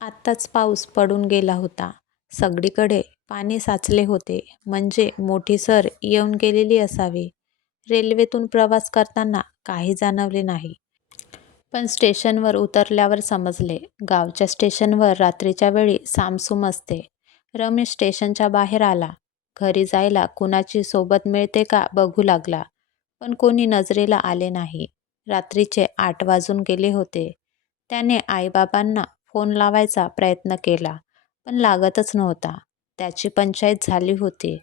आत्ताच पाऊस पडून गेला होता. सगळीकडे पाणी साचले होते, म्हणजे मोठी सर येऊन गेलेली असावी. रेल्वेतून प्रवास करताना काही जाणवले नाही. पण स्टेशनवर उतरल्यावर समजले. गावच्या स्टेशनवर रात्रीच्या वेळी सामसूम असते. रमेश स्टेशनच्या बाहेर आला. घरी जायला कुणाची सोबत मिळते का बघू लागला. पण कोणी नजरेला आले नाही. रात्रीचे 8 वाजून गेले होते. त्याने आईबाबांना फोन लावायचा प्रयत्न केला, पण लागतच नव्हता. त्याची पंचाईत झाली होती.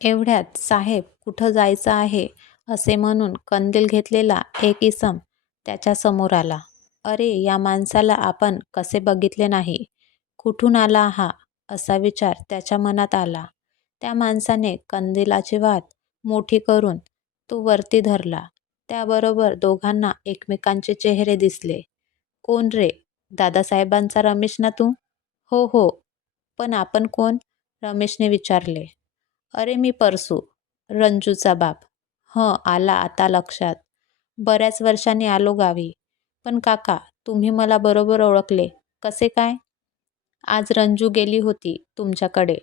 एवढ्यात साहेब कुठं जायचं आहे असे म्हणून कंदील घेतलेला एक इसम त्याच्या समोर आला. अरे, या माणसाला आपण कसे बघितले नाही? कुठून आला हा? असा विचार त्याच्या मनात आला. त्या माणसाने कंदिलाची वात मोठी करून तो वरती धरला. त्याबरोबर दोघांना एकमेकांचे चेहरे दिसले. कोण रे? दादासाहेबांचा रमेश ना तू? हो हो. पण आपण कोण? रमेशने विचारले. अरे, मी परसू, रंजूचा बाप. आला आता लक्षात. बऱ्याच वर्षांनी आलो गावी. पण काका, तुम्ही मला बरोबर ओळखले कसे काय? आज रंजू गेली होती तुमच्याकडे,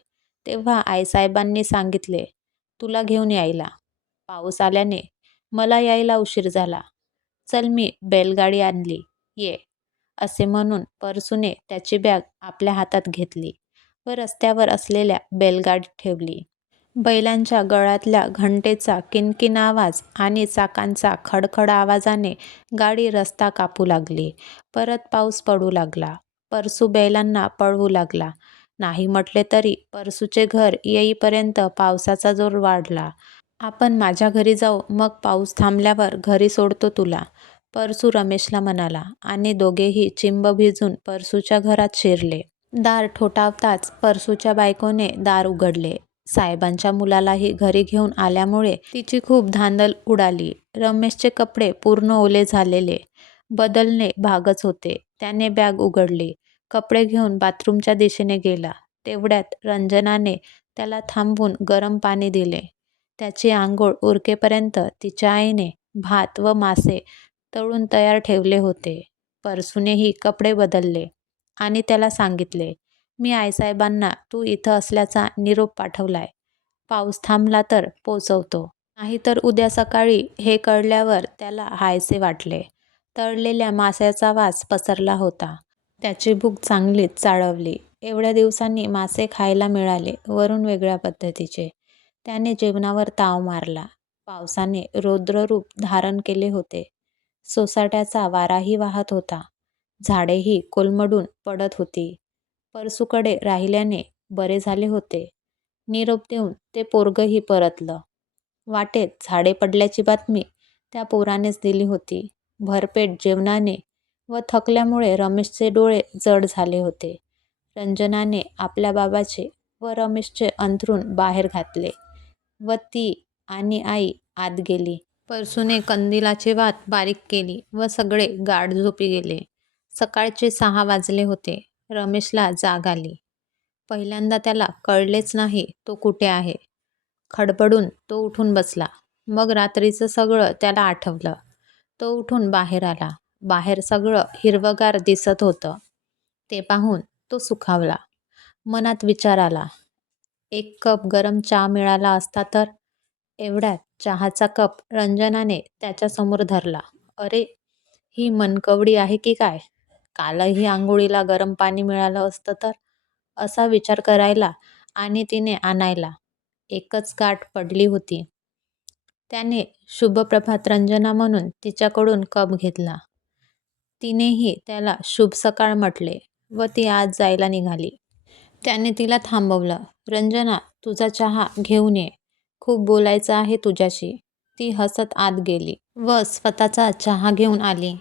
तेव्हा आईसाहेबांनी सांगितले तुला घेऊन यायला. पाऊस आल्याने मला यायला उशीर झाला. चल, मी बैलगाडी आणली, ये. असे म्हणून परसूने त्याची बॅग आपल्या हातात घेतली व रस्त्यावर असलेल्या बैलगाडीत ठेवली. बैलांच्या गळ्यातल्या घंटेचा किणकिण आवाज आणि चाकांचा खडखड आवाजाने गाडी रस्ता कापू लागली. परत पाऊस पडू लागला. परसू बैलांना पळवू लागला. नाही म्हटले तरी परसूचे घर येईपर्यंत पावसाचा जोर वाढला. आपण माझ्या घरी जाऊ, मग पाऊस थांबल्यावर घरी सोडतो तुला, परसू रमेशला म्हणाला आणि दोघेही चिंब भिजून परसूच्या घरात शिरले. दार ठोठावताच परसूच्या बायकोने दार उघडले. साहेबांच्या मुलालाही घरी घेऊन आल्यामुळे तिची खूप धांदल उडाली. रमेशचे कपडे पूर्ण ओले झालेले, बदलणे भागच होते. त्याने बॅग उघडली, कपडे घेऊन बाथरूमच्या दिशेने गेला. तेवढ्यात रंजनाने त्याला थांबवून गरम पाणी दिले. त्याची आंघोळ उरकेपर्यंत तिच्या आईने भात व मासे तळून तयार ठेवले होते. परसूनेही कपडे बदलले आणि त्याला सांगितले, मी आईसाहेबांना तू इथं असल्याचा निरोप पाठवलाय. पाऊस थांबला तर पोचवतो, नाहीतर उद्या सकाळी. हे कळल्यावर त्याला हायसे वाटले. तळलेल्या माशाचा वास पसरला होता. त्याची भूक चांगलीच चाळवली. एवढ्या दिवसांनी मासे खायला मिळाले, वरून वेगळ्या पद्धतीचे. त्याने जेवणावर ताव मारला. पावसाने रौद्ररूप धारण केले होते. सोसाट्याचा वाराही वाहत होता. झाडेही कोलमडून पडत होती. परसूकडे राहिल्याने बरे झाले होते. निरोप देऊन ते पोरगही परतलं. वाटेत झाडे पडल्याची बातमी त्या पोरानेच दिली होती. भरपेट जेवणाने व थकल्यामुळे रमेशचे डोळे जड झाले होते. रंजनाने आपल्या बाबाचे व रमेशचे अंथरूण बाहेर घातले व ती आणि आई आत गेली. परसूने कंदिलाची वात बारीक केली व सगळे गाढ झोपी गेले. सकाळचे 6 वाजले होते. रमेशला जाग आली. पहिल्यांदा त्याला कळलेच नाही तो कुठे आहे. खडबडून तो उठून बसला. मग रात्रीचं सगळं त्याला आठवलं. तो उठून बाहेर आला. बाहेर सगळं हिरवंगार दिसत होतं. ते पाहून तो सुखावला. मनात विचार आला, एक कप गरम चहा मिळाला असता तर. एवढ्यात चहाचा कप रंजनाने त्याच्यासमोर धरला. अरे, ही मनकवडी आहे की काय? कालही आंघोळीला गरम पाणी मिळालं असतं तर, असा विचार करायला आणि तिने आणायला एकच गाठ पडली होती. त्याने शुभप्रभात रंजना म्हणून तिच्याकडून कप घेतला. तिनेही त्याला शुभ सकाळ म्हटले व ती आज जायला निघाली. त्याने तिला थांबवलं. रंजना, तुझा चहा घेऊन ये, खूप बोलायचं आहे तुझ्याशी. ती हसत आत गेली व स्वतःचा चहा घेऊन आली.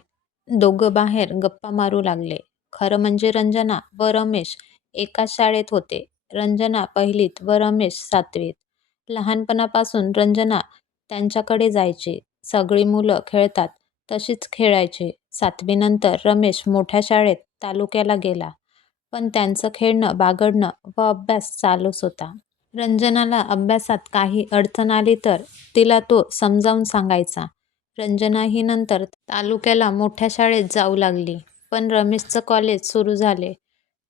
दोघं बाहेर गप्पा मारू लागले. खरं म्हणजे रंजना व रमेश एकाच शाळेत होते. रंजना पहिलीत व रमेश 7वीत. लहानपणापासून रंजना त्यांच्याकडे जायची. सगळी मुलं खेळतात तशीच खेळायची. 7वीनंतर रमेश मोठ्या शाळेत तालुक्याला गेला. पण त्यांचं खेळणं बागडणं व अभ्यास चालूच होता. रंजनाला अभ्यासात काही अडचण आली तर तिला तो समजावून सांगायचा. रंजनाही नंतर तालुक्याला मोठ्या शाळेत जाऊ लागली. पण रमेशचं कॉलेज सुरू झाले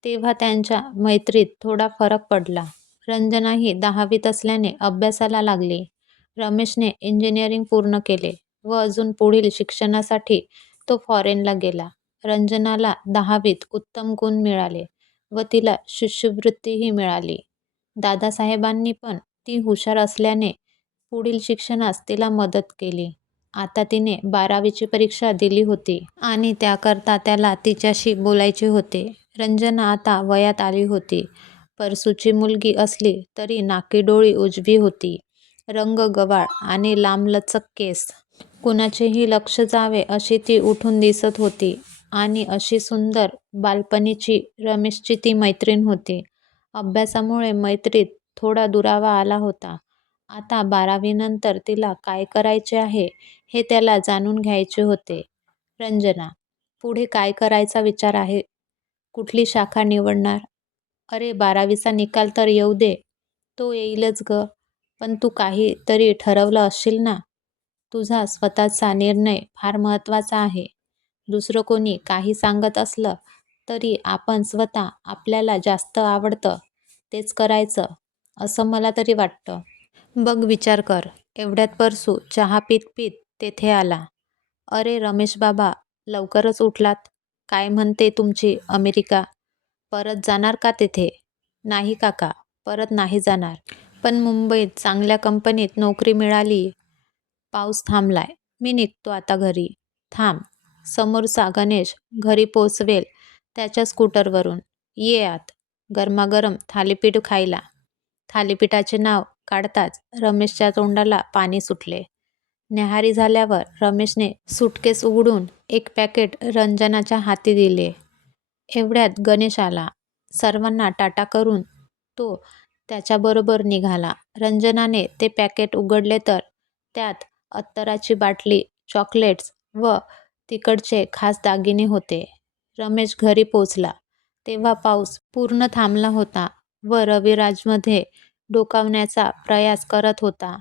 तेव्हा त्यांच्या मैत्रीत थोडा फरक पडला. रंजनाही 10वीत असल्याने अभ्यासाला लागली. रमेशने इंजिनिअरिंग पूर्ण केले व अजून पुढील शिक्षणासाठी तो फॉरेनला गेला. रंजनाला 10वीत उत्तम गुण मिळाले व तिला शिष्यवृत्तीही मिळाली. दादासाहेबांनी पण ती हुशार असल्याने पुढील शिक्षणास तिला मदत केली. आता तिने 12वीची परीक्षा दिली होती आणि त्याकरता त्याला तिच्याशी बोलायचे होते. रंजना आता वयात आली होती. परसूची मुलगी असली तरी नाकीडोळी उजवी होती. रंग गव्हाळ आणि लांबलचक केस. कुणाचेही लक्ष जावे अशी ती उठून दिसत होती आणि अशी सुंदर बालपणीची रमेशची ती मैत्रीण होती. अभ्यासामुळे मैत्रीत थोडा दुरावा आला होता. आता 12वीनंतर तिला काय करायचे आहे हे त्याला जाणून घ्यायचे होते. रंजना, पुढे काय करायचा विचार आहे? कुठली शाखा निवडणार? अरे 12वीचा निकाल तर येऊ दे. तो येईलच ग. पण तू काही तरी ठरवलं असशील ना? तुझा स्वतःचा निर्णय फार महत्त्वाचा आहे. दुसरं कोणी काही सांगत असलं तरी आपण स्वतः आपल्याला जास्त आवडतं तेच करायचं असं मला तरी वाटतं. बघ विचार कर. एवढ्यात परसू चहा पीत पीत तेथे आला. अरे रमेश बाबा, लवकरच उठलात. काय म्हणते तुमची अमेरिका? परत जाणार का तेथे? नाही काका, परत नाही जाणार. पण मुंबईत चांगल्या कंपनीत नोकरी मिळाली. पाऊस थांबलाय. मी निघतो आता घरी. थांब, समोरचा गणेश घरी पोचवेल त्याच्या स्कूटरवरून. ये आत. गरमागरम थालीपीठ खायला. थालीपीठाचे नाव काढताच रमेशच्या तोंडाला पाणी सुटले. न्याहारी झाल्यावर रमेशने सुटकेस उघडून एक पॅकेट रंजनाच्या हाती दिले. एवढ्यात गणेश आला. सर्वांना टाटा करून तो त्याच्याबरोबर निघाला. रंजनाने ते पॅकेट उघडले तर त्यात अत्तराची बाटली, चॉकलेट्स व तिकडचे खास दागिने होते. रमेश घरी पोचला तेव्हा पाऊस पूर्ण थांबला होता व रविराजमध्ये डोकावण्याचा प्रयास करत होता.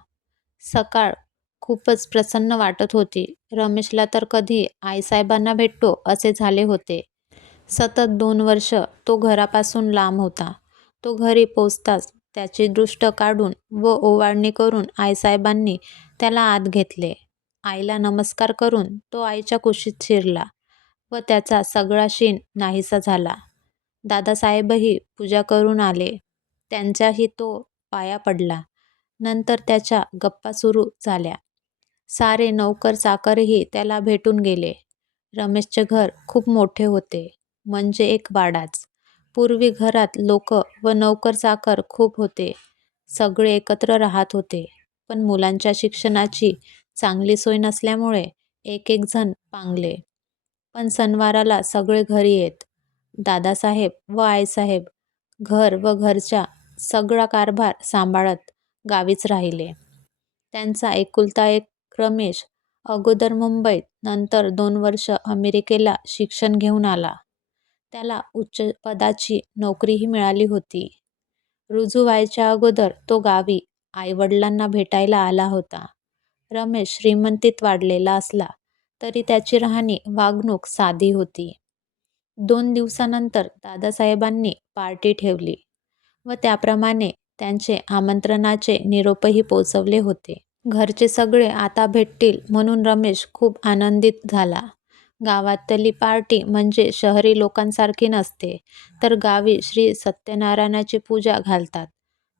सकाळ खूपच प्रसन्न वाटत होती. रमेशला तर कधी आईसाहेबांना भेटतो असे झाले होते. सतत 2 वर्ष तो घरापासून लांब होता. तो घरी पोचताच त्याची दृष्ट काढून व ओवाळणी करून आईसाहेबांनी त्याला आत घेतले. आईला नमस्कार करून तो आईच्या कुशीत शिरला व त्याचा सगळा शीण नाहीसा झाला. दादासाहेबही पूजा करून आले. त्यांच्याही तो पाया पडला. नंतर त्याच्या गप्पा सुरू झाल्या. सारे नौकर चाकरही त्याला भेटून गेले. रमेशचे घर खूप मोठे होते, म्हणजे एक वाडाच. पूर्वी घरात लोक व नौकर चाकर खूप होते. सगळे एकत्र राहत होते. पण मुलांच्या शिक्षणाची चांगली सोय नसल्यामुळे एक एक जण पांगले. पण सणवाराला सगळे घरी येत. दादासाहेब व आईसाहेब घर व घरच्या सगळा कारभार सांभाळत गावीच राहिले. त्यांचा एकुलता एक रमेश अगोदर मुंबईत, नंतर 2 वर्ष अमेरिकेला शिक्षण घेऊन आला. त्याला उच्च पदाची नोकरीही मिळाली होती. रुजू व्हायच्या अगोदर तो गावी आईवडिलांना भेटायला आला होता. रमेश श्रीमंतीत वाढलेला असला तरी त्याची राहणी वागणूक साधी होती. 2 दिवसानंतर दादासाहेबांनी पार्टी ठेवली व त्याप्रमाणे त्यांचे आमंत्रणाचे निरोपही पोचवले होते. घरचे सगळे आता भेटतील म्हणून रमेश खूप आनंदित झाला. गावातली पार्टी म्हणजे शहरी लोकांसारखी नसते, तर गावी श्री सत्यनारायणाची पूजा घालतात.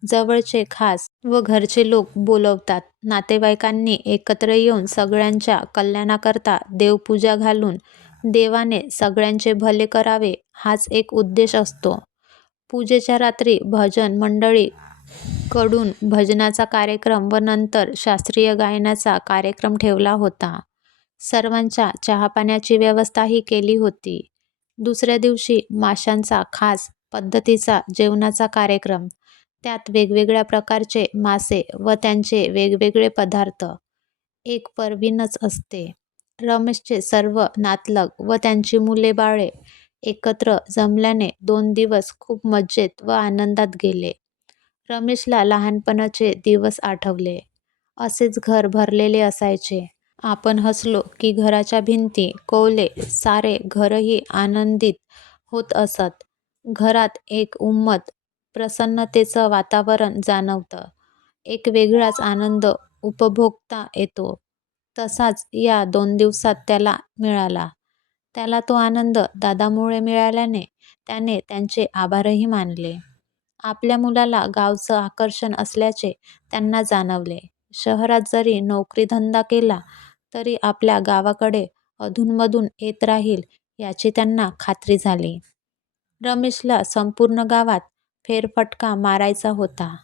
जवळचे खास व घरचे लोक बोलवतात. नातेवाईकांनी एकत्र येऊन सगळ्यांच्या कल्याणाकरता देवपूजा घालून देवाने सगळ्यांचे भले करावे हाच एक उद्देश असतो. पूजेच्या रात्री भजन मंडळी कडून भजनाचा कार्यक्रम व नंतर शास्त्रीय गायनाचा कार्यक्रम ठेवला होता. सर्वांच्या चहापाण्याची व्यवस्थाही केली होती. दुसऱ्या दिवशी माशांचा खास पद्धतीचा जेवणाचा कार्यक्रम. त्यात वेगवेगळ्या प्रकारचे मासे व त्यांचे वेगवेगळे पदार्थ. एक परवीनच असते. रमेशचे सर्व नातलग व त्यांची मुले बाळे एकत्र जमल्याने 2 दिवस खूप मज्जेत व आनंदात गेले. रमेशला लहानपणाचे दिवस आठवले. असेच घर भरलेले असायचे. आपण हसलो की घराच्या भिंती, कौले सारे घरही आनंदित होत असत. घरात एक उम्मत, प्रसन्नतेचं वातावरण जाणवतं. एक वेगळाच आनंद उपभोगता येतो. तसाच या 2 दिवसात त्याला मिळाला. त्याला तो आनंद दादामुळे मिळाल्याने त्याने त्यांचे आभारही मानले. आपल्या मुलाला गावचं आकर्षण असल्याचे त्यांना जाणवले. शहरात जरी नोकरीधंदा केला तरी आपल्या गावाकडे अधूनमधून येत राहील याची त्यांना खात्री झाली. रमेशला संपूर्ण गावात फेरफटका मारायचा होता.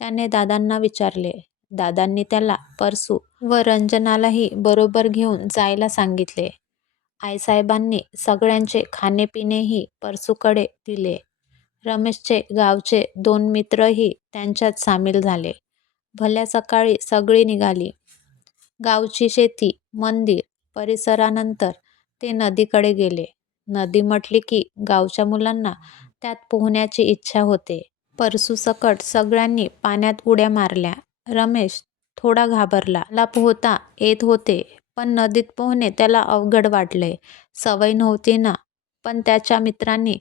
त्याने दादांना विचारले. दादांनी त्याला परसू व रंजनालाही बरोबर घेऊन जायला सांगितले. आईसाहेबांनी सगळ्यांचे खाणेपिणेही परसूकडे दिले. रमेशचे गावचे 2 मित्रही त्यांच्यात सामील झाले. भल्या सकाळी सगळी निघाली. गावची शेती, मंदिर, परिसरानंतर ते नदीकडे गेले. नदी म्हटली की गावच्या मुलांना त्यात पोहण्याची इच्छा होते. परसूसकट सगळ्यांनी पाण्यात उड्या मारल्या. रमेश थोडा घाबरला. त्याला पोहता येत होते, पण नदीत पोहणे त्याला अवघड वाटले. सवय नव्हती ना. पण त्याच्या मित्रांनी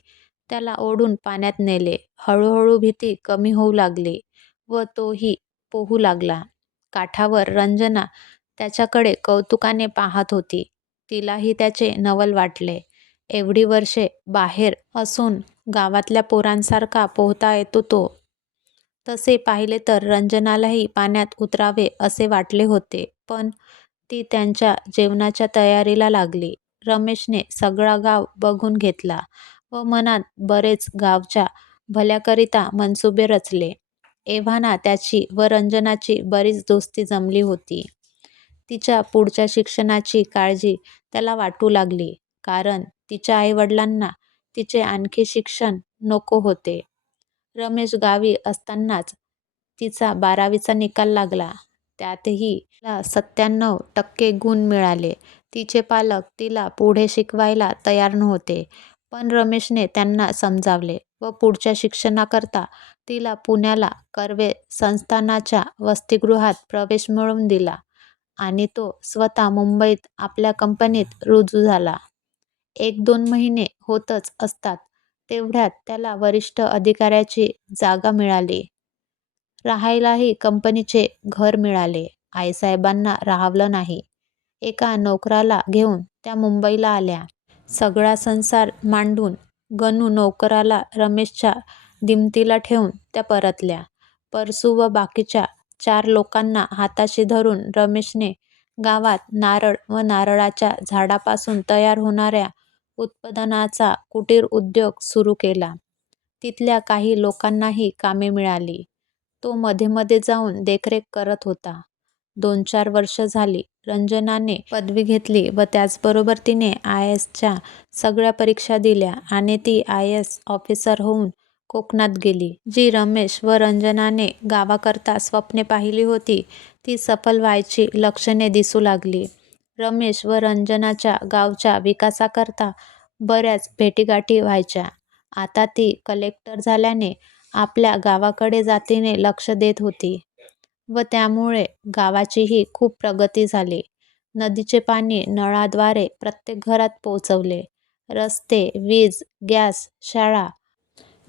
त्याला ओढून पाण्यात नेले. हळूहळू भीती कमी होऊ लागली व तोही पोहू लागला. काठावर रंजना त्याच्याकडे कौतुकाने पाहत होती. तिलाही त्याचे नवल वाटले. एवढी वर्षे बाहेर असून गावातल्या पोरांसारखा पोहता येतो तो. तसे पाहिले तर रंजनालाही पाण्यात उतरावे असे वाटले होते, पण ती त्यांच्या जेवणाच्या तयारीला लागली. रमेशने सगळा गाव बघून घेतला व मनात बरेच गावच्या भल्याकरिता मनसुबे रचले. एव्हाना त्याची व रंजनाची बरीच दोस्ती जमली होती. तिच्या पुढच्या शिक्षणाची काळजी त्याला वाटू लागली, कारण तिच्या आईवडिलांना तिचे आणखी शिक्षण नको होते. रमेश गावी असतानाच तिचा 12वीचा निकाल लागला. त्यातही तिला 97% गुण मिळाले. तिचे पालक तिला पुढे शिकवायला तयार नव्हते, पण रमेशने त्यांना समजावले व पुढच्या शिक्षणाकरता तिला पुण्याला कर्वे संस्थानाच्या वसतिगृहात प्रवेश मिळवून दिला आणि तो स्वतः मुंबईत आपल्या कंपनीत रुजू झाला. 1-2 महिने होतच असतात तेवढ्यात त्याला वरिष्ठ अधिकाऱ्याची जागा मिळाली. राहायलाही कंपनीचे घर मिळाले. आईसाहेबांना राहावलं नाही. एका नोकराला घेऊन त्या मुंबईला आल्या. सगळा संसार मांडून गणू नोकराला रमेशच्या दिमतीला ठेवून त्या परतल्या. परसू व बाकीच्या 4 लोकांना हाताशी धरून रमेशने गावात नारळ व नारळाच्या झाडापासून तयार होणाऱ्या उत्पादनाचा कुटीर उद्योग सुरू केला. तिथल्या काही लोकांनाही कामे मिळाली. तो मध्ये-मध्ये जाऊन देखरेख करत होता. 2-4 वर्ष झाली. रंजनाने पदवी घेतली व त्याचबरोबर तिने IASच्या सगळ्या परीक्षा दिल्या आणि ती IAS ऑफिसर होऊन कोकणात गेली. जी रमेश व रंजनाने गावाकरता स्वप्ने पाहिली होती, ती सफल व्हायची लक्षणे दिसू लागली. रमेश व रंजनाच्या गावच्या विकासाकरता बऱ्याच भेटीगाठी व्हायच्या. आता ती कलेक्टर झाल्याने आपल्या गावाकडे जातीने लक्ष देत होती व त्यामुळे गावाचीही खूप प्रगती झाली. नदीचे पाणी नळाद्वारे प्रत्येक घरात पोहोचवले. रस्ते, वीज, गॅस, शाळा,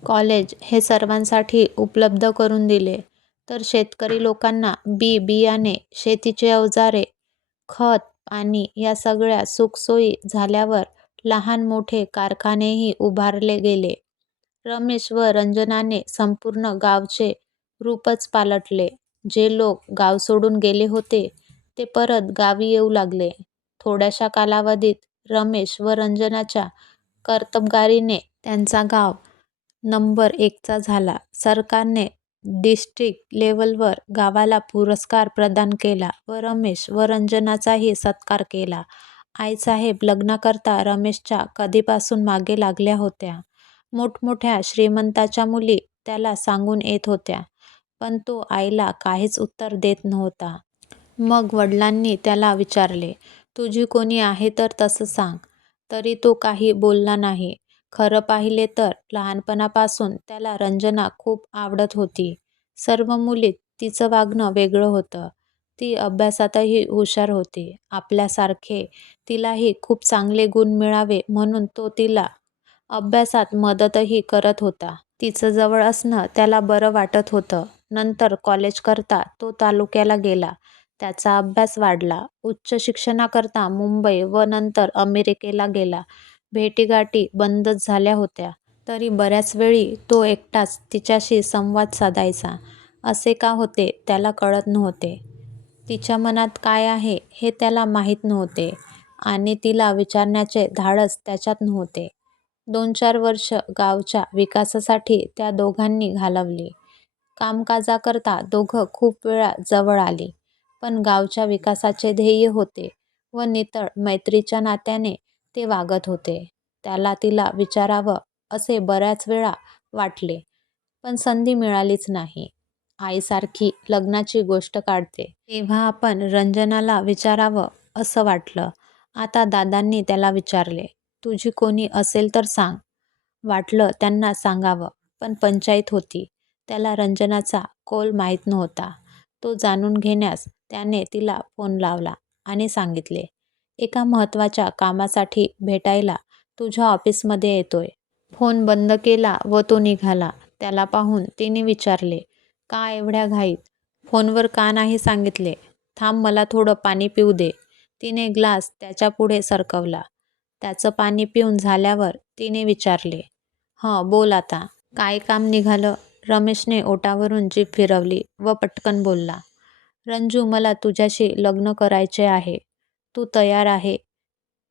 कॉलेज हे सर्वांसाठी उपलब्ध करून दिले. तर शेतकरी लोकांना बियाणे, शेतीची अवजारे, खत, पाणी या सगळ्या सुखसोयी झाल्यावर लहान मोठे कारखानेही उभारले गेले. रमेश व रंजनाने संपूर्ण गावचे रूपच पालटले. जे लोक गाव सोडून गेले होते ते परत गावी येऊ लागले. थोड्याशा कालावधीत रमेश व रंजनाच्या कर्तबगारीने त्यांचा गाव नंबर 1चा झाला. सरकारने डिस्ट्रिक्ट लेव्हलवर गावाला पुरस्कार प्रदान केला व रमेश व रंजनाचाही सत्कार केला. आईसाहेब लग्नाकरता रमेशच्या कधीपासून मागे लागल्या होत्या. मोठमोठ्या श्रीमंताच्या मुली त्याला सांगून येत होत्या, पण तो आईला काहीच उत्तर देत नव्हता. मग वडिलांनी त्याला विचारले, तुझी कोणी आहे तर तसं सांग. तरी तो काही बोलला नाही. खरं पाहिले तर लहानपणापासून त्याला रंजना खूप आवडत होती. सर्व मुलीत तिचं वागणं वेगळं होतं. ती अभ्यासातही हुशार होती. आपल्यासारखे तिलाही खूप चांगले गुण मिळावे म्हणून तो तिला अभ्यासात मदतही करत होता. तिचं जवळ असणं त्याला बरं वाटत होतं. नंतर कॉलेजकरता तो तालुक्याला गेला. त्याचा अभ्यास वाढला. उच्च शिक्षणाकरता मुंबई व नंतर अमेरिकेला गेला. भेटीगाठी बंदच झाल्या होत्या. तरी बऱ्याच वेळी तो एकटाच तिच्याशी संवाद साधायचा. असे का होते त्याला कळत नव्हते. तिच्या मनात काय आहे हे त्याला माहीत नव्हते आणि तिला विचारण्याचे धाडस त्याच्यात नव्हते. 2-4 वर्ष गावच्या विकासासाठी त्या दोघांनी घालवली. कामकाजाकरता दोघं खूप वेळा जवळ आली. पण गावच्या विकासाचे ध्येय होते व नितळ मैत्रीच्या नात्याने ते वागत होते. त्याला तिला विचारावं असे बऱ्याच वेळा वाटले, पण संधी मिळालीच नाही. आईसारखी लग्नाची गोष्ट काढते, तेव्हा आपण रंजनाला विचारावं असं वाटलं. आता दादांनी त्याला विचारले, तुझी कोणी असेल तर सांग. वाटलं त्यांना सांगावं, पण पंचाईत होती. त्याला रंजनाचा कौल माहीत नव्हता. तो जाणून घेण्यास त्याने तिला फोन लावला आणि सांगितले, एका महत्त्वाच्या कामासाठी भेटायला तुझ्या ऑफिसमध्ये येतोय. फोन बंद केला व तो निघाला. त्याला पाहून तिने विचारले, का एवढ्या घाईत? फोनवर का नाही सांगितले? थांब, मला थोडं पाणी पिऊ दे. तिने ग्लास त्याच्यापुढे सरकवला. त्याचं पाणी पिऊन झाल्यावर तिने विचारले, बोल आता. काय काम निघालं? रमेशने ओठावरून जीभ फिरवली व पटकन बोलला, रंजू, मला तुझ्याशी लग्न करायचे आहे. तू तयार आहे?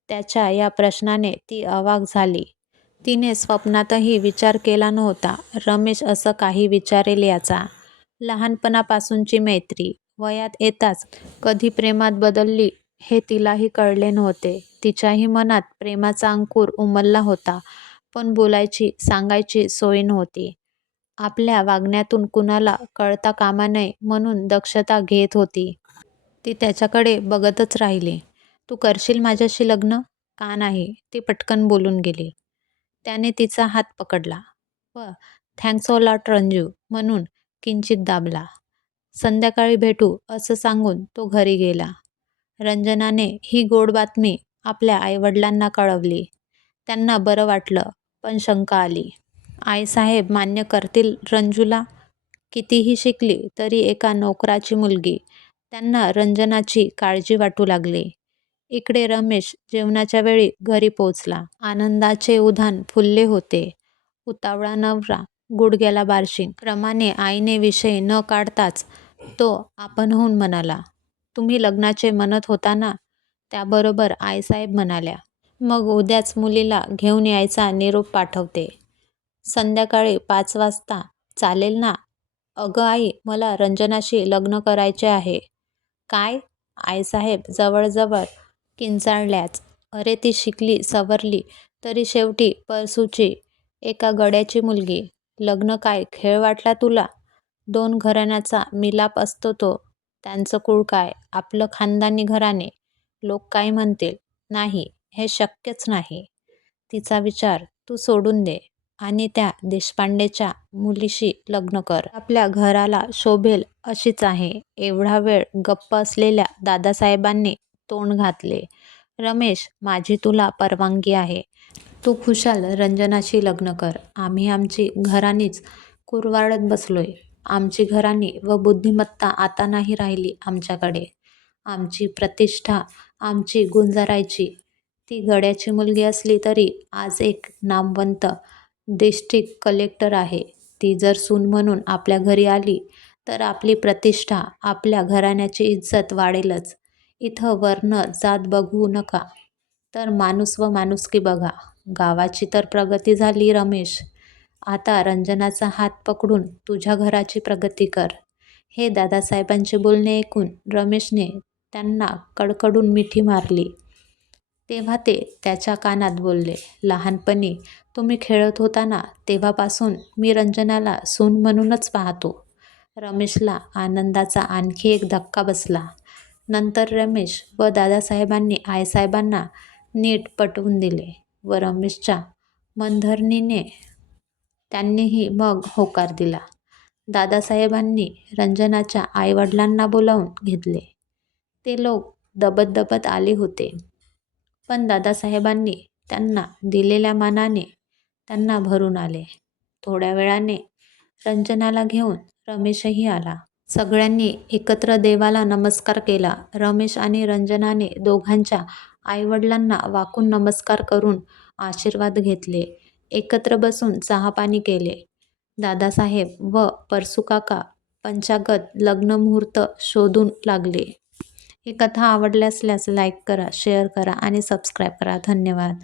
त्याच्या या प्रश्नाने ती अवाक झाली. तिने स्वप्नातही विचार केला नव्हता रमेश असं काही विचारेल याचा. लहानपणापासूनची मैत्री वयात येताच कधी प्रेमात बदलली हे तिलाही कळले नव्हते. तिच्याही मनात प्रेमाचा अंकुर उमलला होता, पण बोलायची, सांगायची सोय नव्हती. आपल्या वागण्यातून कुणाला कळता कामा नये म्हणून दक्षता घेत होती. ती त्याच्याकडे बघतच राहिली. तू करशील माझ्याशी लग्न? का नाही? ती पटकन बोलून गेली. त्याने तिचा हात पकडला व थँक्स अ लॉट रंजू म्हणून किंचित दाबला. संध्याकाळी भेटू असं सांगून तो घरी गेला. रंजनाने ही गोड बातमी आपल्या आईवडिलांना कळवली. त्यांना बरं वाटलं, पण शंका आली. आईसाहेब मान्य करतील रंजूला? कितीही शिकली तरी एका नोकराची मुलगी. त्यांना रंजनाची काळजी वाटू लागली. इकडे रमेश जेवणाच्या वेळी घरी पोचला. आनंदाचे उधाण फुलले होते. उतावळा नवरा, गुडघ्याला बार्शिंग. क्रमाने आईने विषय न काढताच तो आपणहून म्हणाला, तुम्ही लग्नाचे म्हणत होता ना? त्याबरोबर आईसाहेब म्हणाल्या, मग उद्याच मुलीला घेऊन यायचा निरोप पाठवते. संध्याकाळी 5 वाजता चालेल ना? अगं आई, मला रंजनाशी लग्न करायचे आहे. काय? आईसाहेब जवळजवळ किंचाळल्याच. अरे, ती शिकली सवरली तरी शेवटी परसूची, एका गड्याची मुलगी. लग्न काय खेळ वाटला तुला? 2 घराण्याचा मिलाप असतो तो. त्यांचं कुळ काय? आपलं खानदानी घराणे. लोक काय म्हणतील? नाही, हे शक्यच नाही. तिचा विचार तू सोडून दे आणि त्या देशपांडेच्या मुलीशी लग्न कर. आपल्या घराला शोभेल अशीच आहे. एवढा वेळ गप्प असलेल्या दादासाहेबांनी तोंड घातले. रमेश, माझी तुला परवानगी आहे. तू खुशाल रंजनाशी लग्न कर. आम्ही आमची घराणीच कुरवाळत बसलोय. आमची घराणी व बुद्धिमत्ता आता नाही राहिली आमच्याकडे. आमची प्रतिष्ठा आमची गुंजारायची. ती गड्याची मुलगी असली तरी आज एक नामवंत डिस्ट्रिक्ट कलेक्टर आहे. ती जर सून म्हणून आपल्या घरी आली तर आपली प्रतिष्ठा, आपल्या घराण्याची इज्जत वाढेलच. इथं वर्ण जात बघू नका, तर माणूस व माणुसकी बघा. गावाची तर प्रगती झाली रमेश. आता रंजनाचा हात पकडून तुझ्या घराची प्रगती कर. हे दादासाहेबांचे बोलणे ऐकून रमेशने त्यांना कडकडून मिठी मारली. तेव्हा ते त्याच्या कानात बोलले, लहानपणी तुम्ही खेळत होता ना, तेव्हापासून मी रंजनाला सून म्हणूनच पाहतो. रमेशला आनंदाचा आणखी एक धक्का बसला. नंतर रमेश व दादासाहेबांनी आईसाहेबांना नीट पटवून दिले व रमेशच्या मनधरणीने त्यांनीही मग होकार दिला. दादासाहेबांनी रंजनाच्या आईवडिलांना बोलावून घेतले. ते लोक दबत दबत आले होते, पण दादासाहेबांनी त्यांना दिलेल्या मानाने त्यांना भरून आले. थोड्या वेळाने रंजनाला घेऊन रमेशही आला. सगळ्यांनी एकत्र देवाला नमस्कार केला. रमेश आणि रंजनाने दोघांच्या आईवडिलांना वाकून नमस्कार करून आशीर्वाद घेतले. एकत्र बसून चहापानी केले. दादासाहेब व परसूकाका पंचांगात लग्नमुहूर्त शोधून लागले. ही कथा आवडली असल्यास लाईक करा, शेअर करा आणि सबस्क्राईब करा. धन्यवाद.